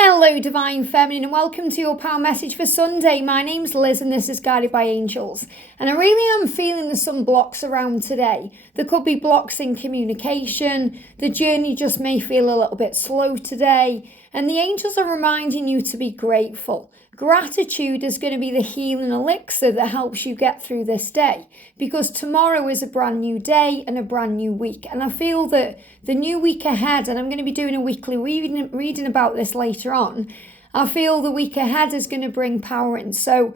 Hello, Divine Feminine, and welcome to your Power Message for Sunday. My name's Liz, and this is Guided by Angels. And I really am feeling there's some blocks around today. There could be blocks in communication. The journey just may feel a little bit slow today. And the angels are reminding you to be grateful. Gratitude is going to be the healing elixir that helps you get through this day, because tomorrow is a brand new day and a brand new week. And I feel that the new week ahead, and I'm going to be doing a weekly reading about this later on, I feel the week ahead is going to bring power in. So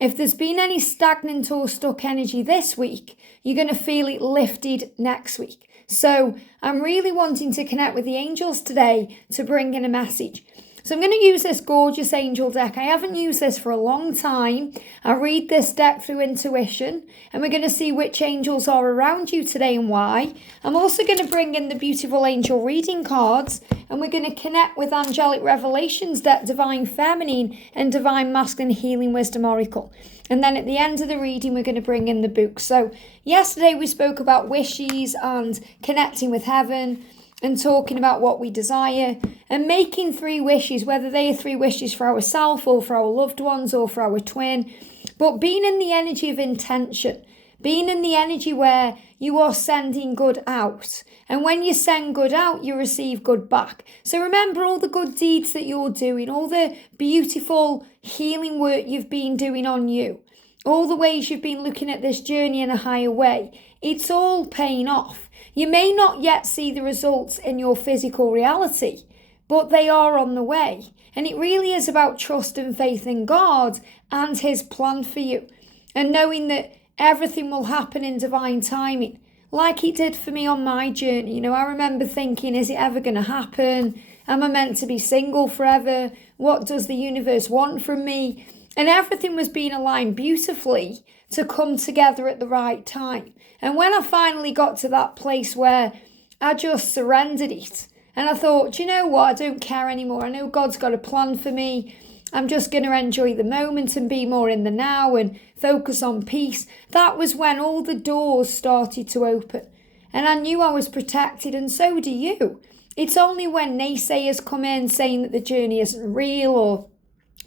if there's been any stagnant or stuck energy this week, you're going to feel it lifted next week. So I'm really wanting to connect with the angels today to bring in a message. So I'm going to use this gorgeous angel deck. I haven't used this for a long time. I read this deck through intuition, and we're going to see which angels are around you today and why. I'm also going to bring in the beautiful angel reading cards, and we're going to connect with Angelic Revelations deck, Divine Feminine, and Divine Masculine Healing Wisdom Oracle. And then at the end of the reading, we're going to bring in the book. So yesterday we spoke about wishes and connecting with heaven, and talking about what we desire and making 3 wishes, whether they are 3 wishes for ourselves or for our loved ones or for our twin, but being in the energy of intention, being in the energy where you are sending good out. And when you send good out, you receive good back. So remember all the good deeds that you're doing, all the beautiful healing work you've been doing on you, all the ways you've been looking at this journey in a higher way. It's all paying off. You may not yet see the results in your physical reality, but they are on the way. And it really is about trust and faith in God and His plan for you. And knowing that everything will happen in divine timing, like it did for me on my journey. You know, I remember thinking, is it ever going to happen? Am I meant to be single forever? What does the universe want from me? And everything was being aligned beautifully to come together at the right time. And when I finally got to that place where I just surrendered it, and I thought, you know what, I don't care anymore. I know God's got a plan for me. I'm just going to enjoy the moment and be more in the now and focus on peace. That was when all the doors started to open. And I knew I was protected, and so do you. It's only when naysayers come in saying that the journey isn't real, or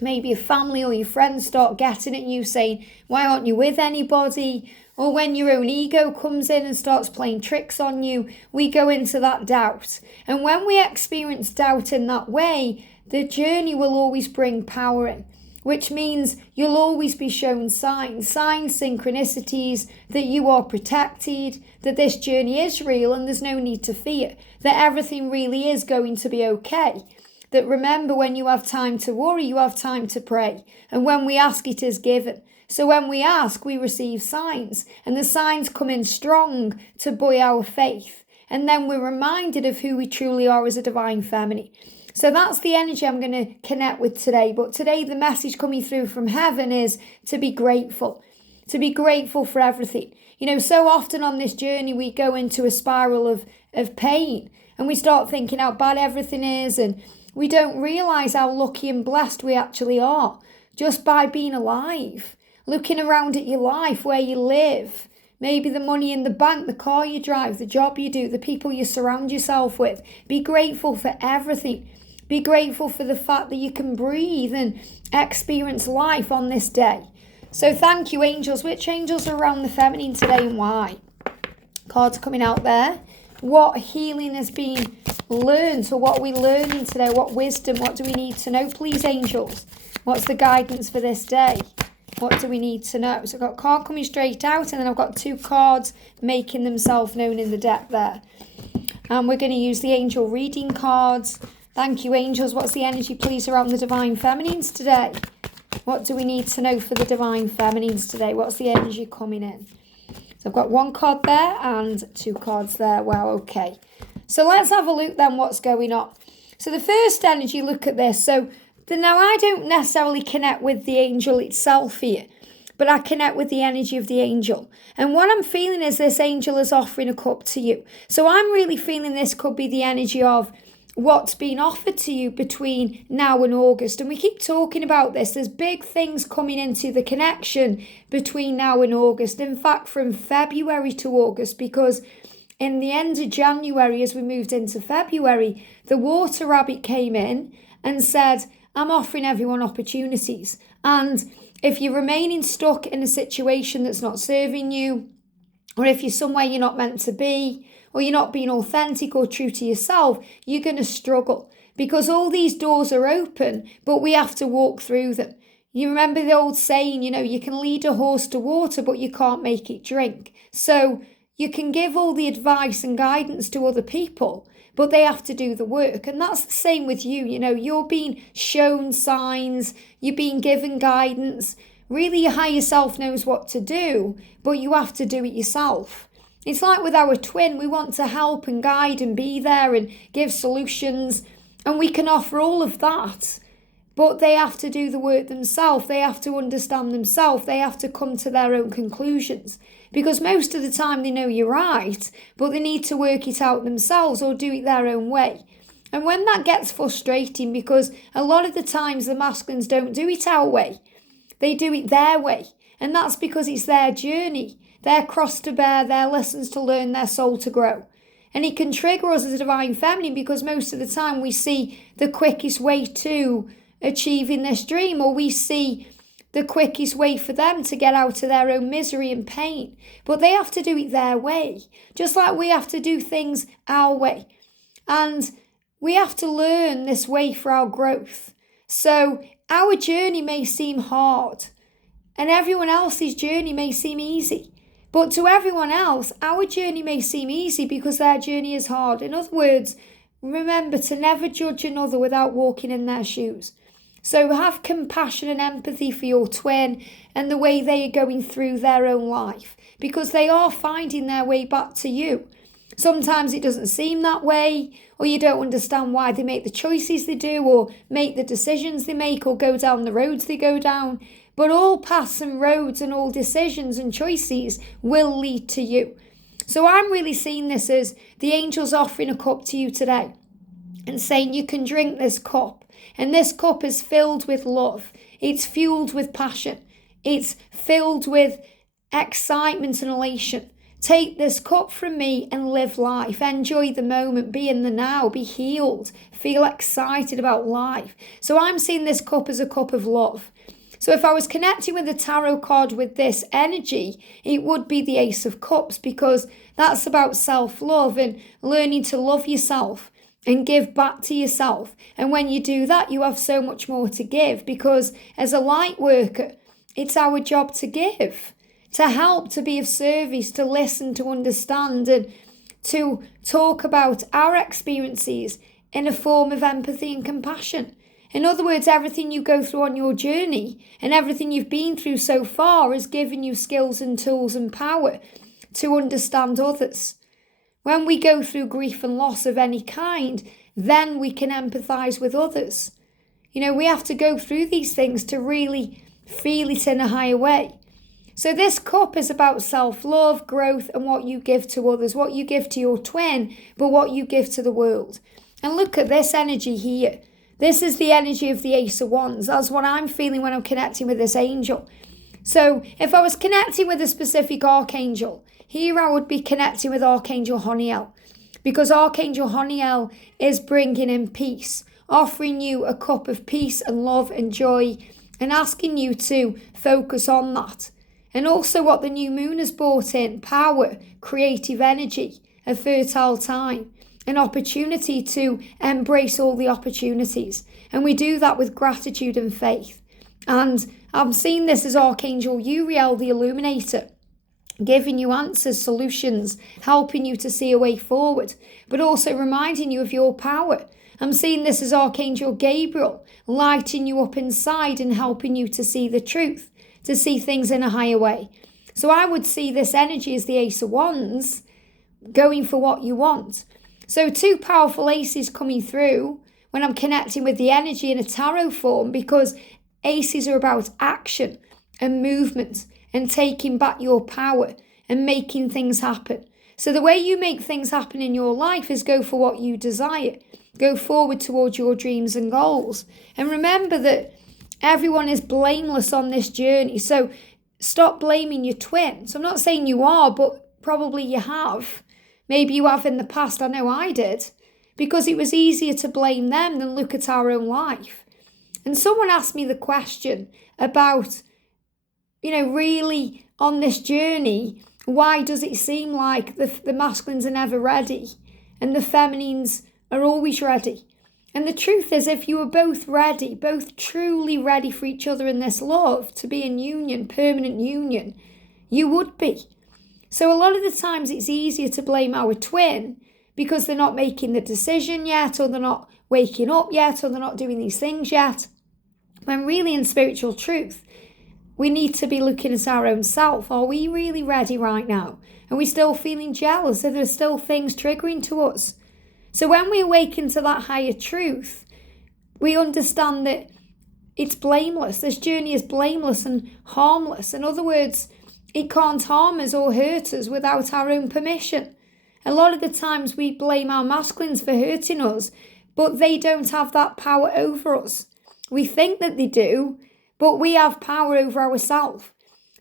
maybe your family or your friends start getting at you saying, why aren't you with anybody? Or when your own ego comes in and starts playing tricks on you, we go into that doubt. And when we experience doubt in that way, the journey will always bring power in, which means you'll always be shown signs, synchronicities, that you are protected, that this journey is real and there's no need to fear, that everything really is going to be okay. That remember, when you have time to worry, you have time to pray. And when we ask, it is given. So when we ask, we receive signs. And the signs come in strong to buoy our faith. And then we're reminded of who we truly are as a divine feminine. So that's the energy I'm going to connect with today. But today the message coming through from heaven is to be grateful. To be grateful for everything. You know, so often on this journey we go into a spiral of pain. And we start thinking how bad everything is, and we don't realise how lucky and blessed we actually are just by being alive. Looking around at your life, where you live, maybe the money in the bank, the car you drive, the job you do, the people you surround yourself with. Be grateful for everything. Be grateful for the fact that you can breathe and experience life on this day. So thank you, angels. Which angels are around the feminine today and why? Cards coming out there. What healing has been learned? So what are we learning today? What wisdom? What do we need to know? Please, angels. What's the guidance for this day? What do we need to know? So I've got a card coming straight out, and then I've got 2 cards making themselves known in the deck there. And we're going to use the angel reading cards. Thank you, angels. What's the energy, please, around the divine feminines today? What do we need to know for the divine feminines today? What's the energy coming in? So I've got 1 card there and 2 cards there. Wow, okay. So let's have a look then what's going on. So the first energy, look at this. So now I don't necessarily connect with the angel itself here, but I connect with the energy of the angel. And what I'm feeling is this angel is offering a cup to you. So I'm really feeling this could be the energy of what's been offered to you between now and August. And we keep talking about this. There's big things coming into the connection between now and August. In fact, from February to August, because in the end of January, as we moved into February, the water rabbit came in and said, I'm offering everyone opportunities. And if you're remaining stuck in a situation that's not serving you, or if you're somewhere you're not meant to be, or you're not being authentic or true to yourself, you're going to struggle, because all these doors are open, but we have to walk through them. You remember the old saying, you can lead a horse to water, but you can't make it drink. So you can give all the advice and guidance to other people, but they have to do the work. And that's the same with you. You're being shown signs, you're being given guidance. Really, your higher self knows what to do, but you have to do it yourself. It's like with our twin, we want to help and guide and be there and give solutions, and we can offer all of that, but they have to do the work themselves. They have to understand themselves. They have to come to their own conclusions, because most of the time they know you're right, but they need to work it out themselves or do it their own way. And when that gets frustrating, because a lot of the times the masculines don't do it our way, they do it their way. And that's because it's their journey, their cross to bear, their lessons to learn, their soul to grow. And it can trigger us as a divine feminine, because most of the time we see the quickest way to achieving this dream, or we see the quickest way for them to get out of their own misery and pain. But they have to do it their way, just like we have to do things our way. And we have to learn this way for our growth. So our journey may seem hard, and everyone else's journey may seem easy. But to everyone else, our journey may seem easy because their journey is hard. In other words, remember to never judge another without walking in their shoes. So have compassion and empathy for your twin and the way they are going through their own life, because they are finding their way back to you. Sometimes it doesn't seem that way, or you don't understand why they make the choices they do, or make the decisions they make, or go down the roads they go down. But all paths and roads and all decisions and choices will lead to you. So I'm really seeing this as the angels offering a cup to you today and saying you can drink this cup. And this cup is filled with love. It's fueled with passion. It's filled with excitement and elation. Take this cup from me and live life. Enjoy the moment. Be in the now. Be healed. Feel excited about life. So I'm seeing this cup as a cup of love. So if I was connecting with the tarot card with this energy, it would be the Ace of Cups, because that's about self-love and learning to love yourself and give back to yourself. And when you do that, you have so much more to give, because as a light worker, it's our job to give, to help, to be of service, to listen, to understand, and to talk about our experiences in a form of empathy and compassion. In other words, everything you go through on your journey and everything you've been through so far has given you skills and tools and power to understand others. When we go through grief and loss of any kind, then we can empathise with others. We have to go through these things to really feel it in a higher way. So this cup is about self-love, growth, and what you give to others, what you give to your twin, but what you give to the world. And look at this energy here. This is the energy of the Ace of Wands. That's what I'm feeling when I'm connecting with this angel. So if I was connecting with a specific archangel, here I would be connecting with Archangel Honiel, because Archangel Honiel is bringing in peace, offering you a cup of peace and love and joy, and asking you to focus on that. And also what the new moon has brought in: power, creative energy, a fertile time, an opportunity to embrace all the opportunities. And we do that with gratitude and faith. And I'm seeing this as Archangel Uriel, the Illuminator, giving you answers, solutions, helping you to see a way forward, but also reminding you of your power. I'm seeing this as Archangel Gabriel, lighting you up inside and helping you to see the truth, to see things in a higher way. So I would see this energy as the Ace of Wands, going for what you want. So two powerful aces coming through when I'm connecting with the energy in a tarot form, because aces are about action and movement and taking back your power and making things happen. So the way you make things happen in your life is go for what you desire. Go forward towards your dreams and goals. And remember that everyone is blameless on this journey. So stop blaming your twin. So I'm not saying you are, but probably you have. Maybe you have in the past. I know I did. because it was easier to blame them than look at our own life. And someone asked me the question about, really on this journey, why does it seem like the masculines are never ready and the feminines are always ready? And the truth is, if you were both ready, both truly ready for each other in this love, to be in union, permanent union, you would be. So a lot of the times it's easier to blame our twin because they're not making the decision yet, or they're not waking up yet, or they're not doing these things yet. When really in spiritual truth, we need to be looking at our own self. Are we really ready right now? Are we still feeling jealous? Are there still things triggering to us? So when we awaken to that higher truth, we understand that it's blameless. This journey is blameless and harmless. In other words, it can't harm us or hurt us without our own permission. A lot of the times we blame our masculines for hurting us, but they don't have that power over us. We think that they do, but we have power over ourselves.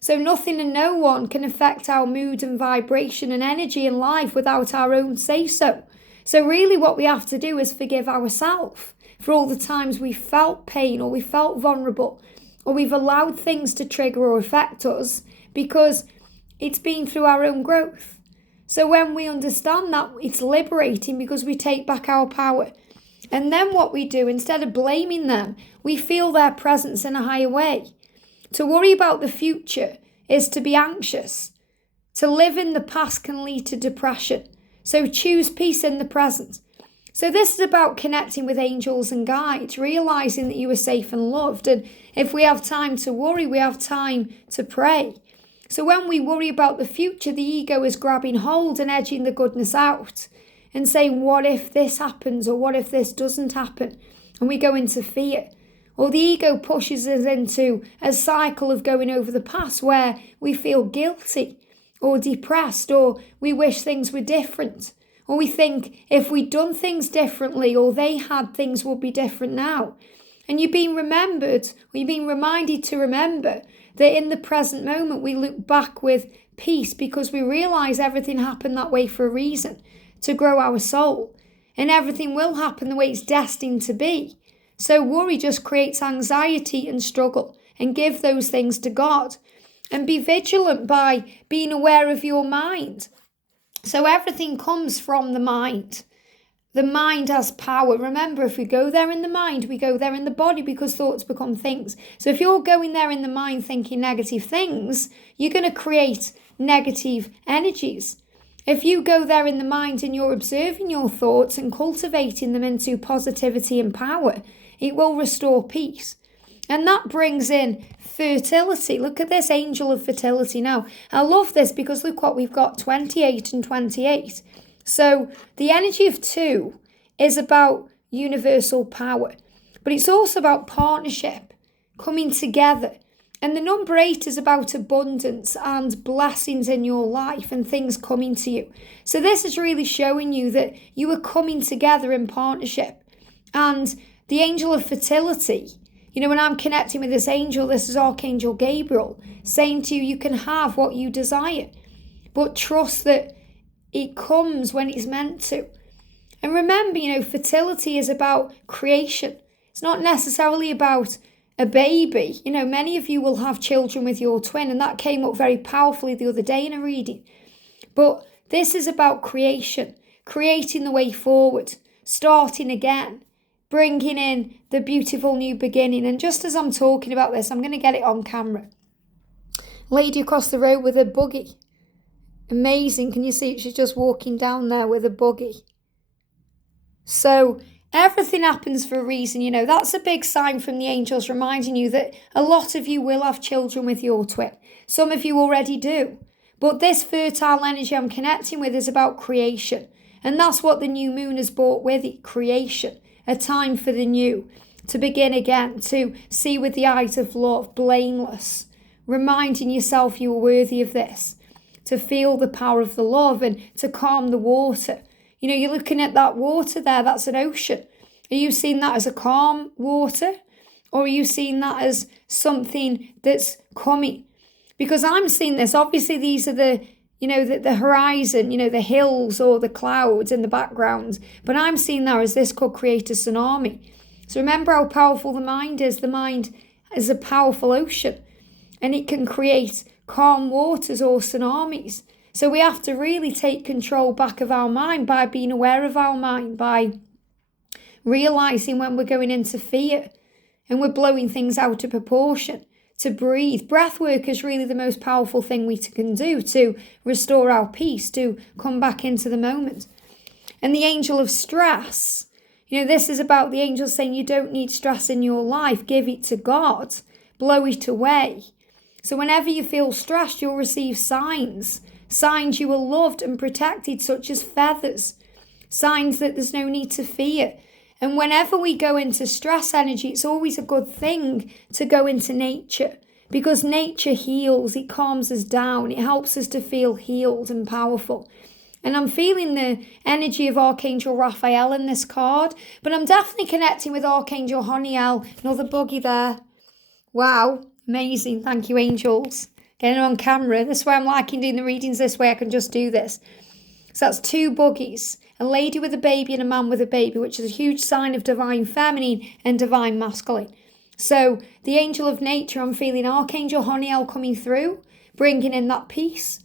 So nothing and no one can affect our mood and vibration and energy in life without our own say-so. So really what we have to do is forgive ourselves for all the times we felt pain, or we felt vulnerable, or we've allowed things to trigger or affect us, because it's been through our own growth. So when we understand that, it's liberating because we take back our power. And then what we do, instead of blaming them, we feel their presence in a higher way. To worry about the future is to be anxious. To live in the past can lead to depression. So choose peace in the present. So this is about connecting with angels and guides, realizing that you are safe and loved. And if we have time to worry, we have time to pray. So when we worry about the future, the ego is grabbing hold and edging the goodness out and saying, what if this happens, or what if this doesn't happen? And we go into fear. Or the ego pushes us into a cycle of going over the past where we feel guilty or depressed, or we wish things were different. Or we think if we'd done things differently, or they had, things would be different now. And you're being remembered, or you're being reminded to remember that in the present moment we look back with peace, because we realise everything happened that way for a reason, to grow our soul. And everything will happen the way it's destined to be. So worry just creates anxiety and struggle, and give those things to God. And be vigilant by being aware of your mind. So everything comes from the mind. The mind has power. Remember, if we go there in the mind, we go there in the body, because thoughts become things. So if you're going there in the mind thinking negative things, you're going to create negative energies. If you go there in the mind and you're observing your thoughts and cultivating them into positivity and power, it will restore peace. And that brings in fertility. Look at this angel of fertility now. I love this because look what we've got, 28 and 28. So the energy of 2 is about universal power, but it's also about partnership, coming together. And the number 8 is about abundance and blessings in your life and things coming to you. So this is really showing you that you are coming together in partnership. And the angel of fertility, when I'm connecting with this angel, this is Archangel Gabriel, saying to you, you can have what you desire, but trust that it comes when it's meant to. And remember, fertility is about creation. It's not necessarily about a baby. Many of you will have children with your twin, and that came up very powerfully the other day in a reading. But this is about creation, creating the way forward, starting again, bringing in the beautiful new beginning. And just as I'm talking about this, I'm going to get it on camera. Lady across the road with a buggy. Amazing. Can you see? She's just walking down there with a buggy. So everything happens for a reason. That's a big sign from the angels reminding you that a lot of you will have children with your twin. Some of you already do. But this fertile energy I'm connecting with is about creation. And that's what the new moon has brought with it, creation. A time for the new, to begin again, to see with the eyes of love, blameless, reminding yourself you are worthy of this, to feel the power of the love and to calm the water. You're looking at that water there, that's an ocean. Are you seeing that as a calm water, or are you seeing that as something that's coming? Because I'm seeing this, obviously these are the the horizon, the hills or the clouds in the background. But I'm seeing that as this could create a tsunami. So remember how powerful the mind is. The mind is a powerful ocean, and it can create calm waters or tsunamis. So we have to really take control back of our mind by being aware of our mind, by realizing when we're going into fear and we're blowing things out of proportion, to breathe. Breath work is really the most powerful thing we can do to restore our peace, to come back into the moment. And the angel of stress, this is about the angel saying you don't need stress in your life. Give it to God. Blow it away. So whenever you feel stressed, you'll receive signs you are loved and protected, such as feathers, signs that there's no need to fear. And whenever we go into stress energy, it's always a good thing to go into nature, because nature heals, it calms us down, it helps us to feel healed and powerful. And I'm feeling the energy of Archangel Raphael in this card, but I'm definitely connecting with Archangel Honiel, another buggy there. Wow, amazing. Thank you, angels. Getting on camera. This is why I'm liking doing the readings this way. I can just do this. So that's 2 buggies. A lady with a baby and a man with a baby, which is a huge sign of divine feminine and divine masculine. So the angel of nature, I'm feeling Archangel Honiel coming through, bringing in that peace.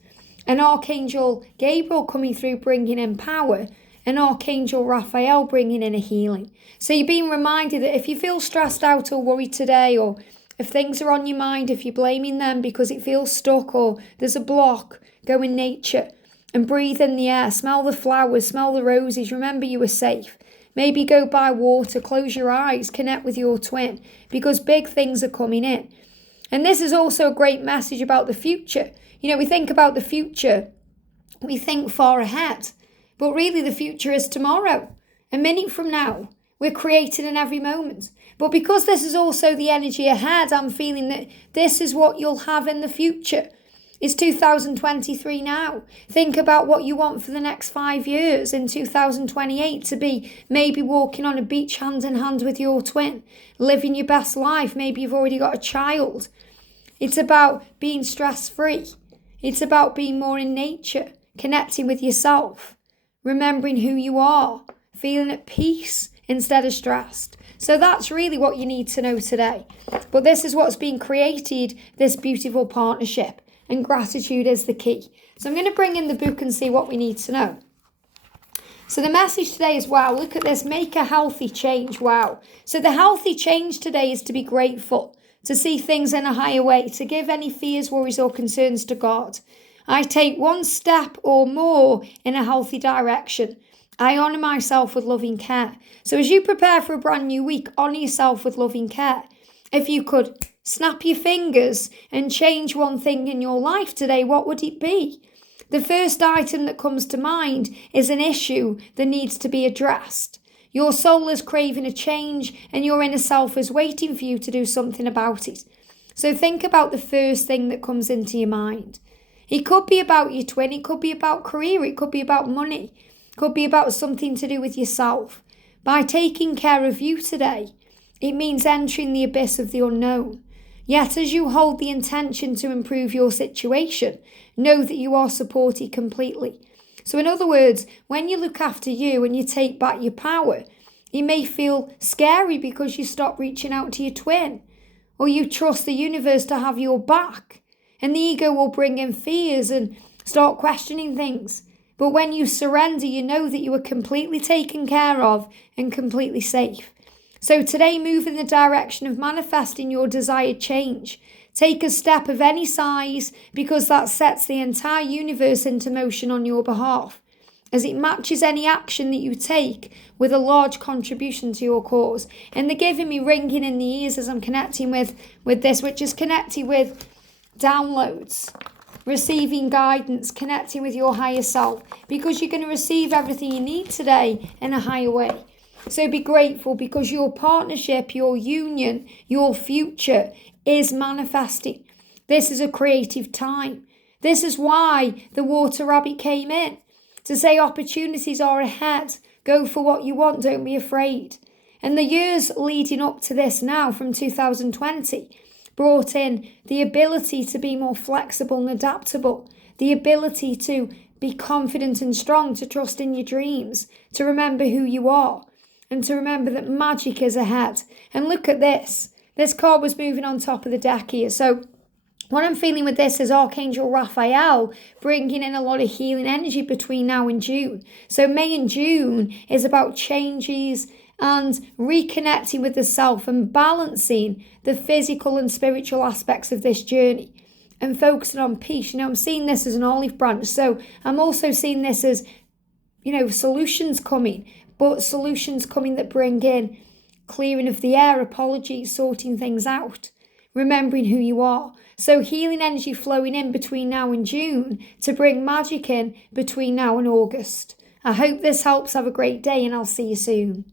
And Archangel Gabriel coming through, bringing in power. And Archangel Raphael bringing in a healing. So you're being reminded that if you feel stressed out or worried today, or if things are on your mind, if you're blaming them because it feels stuck or there's a block, go in nature and breathe in the air, smell the flowers, smell the roses, remember you are safe. Maybe go by water, close your eyes, connect with your twin, because big things are coming in. And this is also a great message about the future. We think about the future, we think far ahead, but really the future is tomorrow, a minute from now. We're creating in every moment. But because this is also the energy ahead, I'm feeling that this is what you'll have in the future. It's 2023 now. Think about what you want for the next 5 years in 2028 to be maybe walking on a beach hand in hand with your twin, living your best life. Maybe you've already got a child. It's about being stress-free. It's about being more in nature, connecting with yourself, remembering who you are, feeling at peace instead of stressed. So that's really what you need to know today. But this is what's been created, this beautiful partnership. And gratitude is the key. So I'm going to bring in the book and see what we need to know. So the message today is, wow, look at this, make a healthy change, wow. So the healthy change today is to be grateful, to see things in a higher way, to give any fears, worries or concerns to God. I take one step or more in a healthy direction. I honour myself with loving care. So as you prepare for a brand new week, honour yourself with loving care. If you could snap your fingers and change one thing in your life today, what would it be? The first item that comes to mind is an issue that needs to be addressed. Your soul is craving a change and your inner self is waiting for you to do something about it. So think about the first thing that comes into your mind. It could be about your twin, it could be about career, it could be about money, it could be about something to do with yourself. By taking care of you today, it means entering the abyss of the unknown. Yet as you hold the intention to improve your situation, know that you are supported completely. So in other words, when you look after you and you take back your power, it may feel scary because you stop reaching out to your twin, or you trust the universe to have your back, and the ego will bring in fears and start questioning things. But when you surrender, you know that you are completely taken care of and completely safe. So today, move in the direction of manifesting your desired change. Take a step of any size, because that sets the entire universe into motion on your behalf, as it matches any action that you take with a large contribution to your cause. And they're giving me ringing in the ears as I'm connecting with this, which is connected with downloads, receiving guidance, connecting with your higher self, because you're going to receive everything you need today in a higher way. So be grateful, because your partnership, your union, your future is manifesting. This is a creative time. This is why the water rabbit came in, to say opportunities are ahead. Go for what you want. Don't be afraid. And the years leading up to this now, from 2020, brought in the ability to be more flexible and adaptable, the ability to be confident and strong, to trust in your dreams, to remember who you are, and to remember that magic is ahead. And look at this. This card was moving on top of the deck here. So what I'm feeling with this is Archangel Raphael bringing in a lot of healing energy between now and June. So May and June is about changes and reconnecting with the self and balancing the physical and spiritual aspects of this journey and focusing on peace. I'm seeing this as an olive branch. So I'm also seeing this as, solutions coming, but solutions coming that bring in clearing of the air, apologies, sorting things out, remembering who you are. So healing energy flowing in between now and June to bring magic in between now and August. I hope this helps. Have a great day and I'll see you soon.